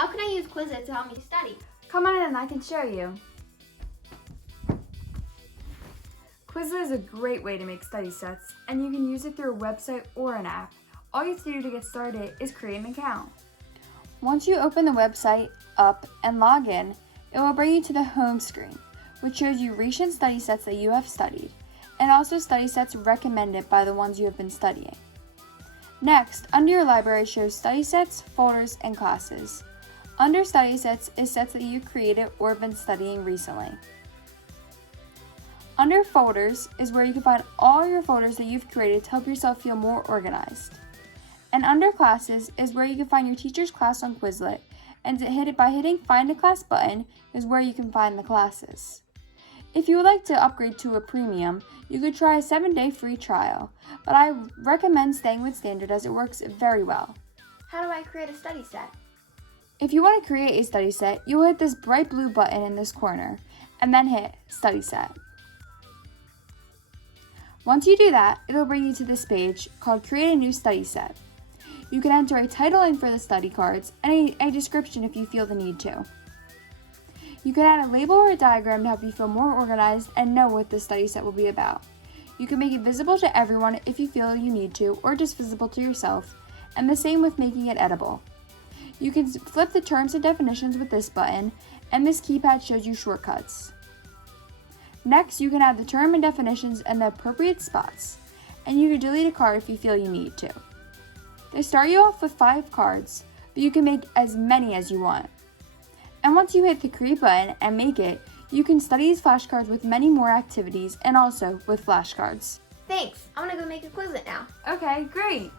How can I use Quizlet to help me study? Come on in and I can show you. Quizlet is a great way to make study sets, and you can use it through a website or an app. All you have to do to get started is create an account. Once you open the website up and log in, it will bring you to the home screen, which shows you recent study sets that you have studied, and also study sets recommended by the ones you have been studying. Next, under your library shows study sets, folders, and classes. Under study sets is sets that you've created or been studying recently. Under folders is where you can find all your folders that you've created to help yourself feel more organized. And under classes is where you can find your teacher's class on Quizlet, and by hitting Find a Class button is where you can find the classes. If you would like to upgrade to a premium, you could try a 7-day free trial, but I recommend staying with Standard as it works very well. How do I create a study set? If you want to create a study set, you will hit this bright blue button in this corner, and then hit Study Set. Once you do that, it'll bring you to this page called Create a New Study Set. You can enter a titling for the study cards and a description if you feel the need to. You can add a label or a diagram to help you feel more organized and know what the study set will be about. You can make it visible to everyone if you feel you need to, or just visible to yourself, and the same with making it editable. You can flip the terms and definitions with this button, and this keypad shows you shortcuts. Next, you can add the term and definitions in the appropriate spots, and you can delete a card if you feel you need to. They start you off with 5 cards, but you can make as many as you want. And once you hit the Create button and make it, you can study these flashcards with many more activities and also with flashcards. Thanks. I'm gonna go make a Quizlet now. Okay, great!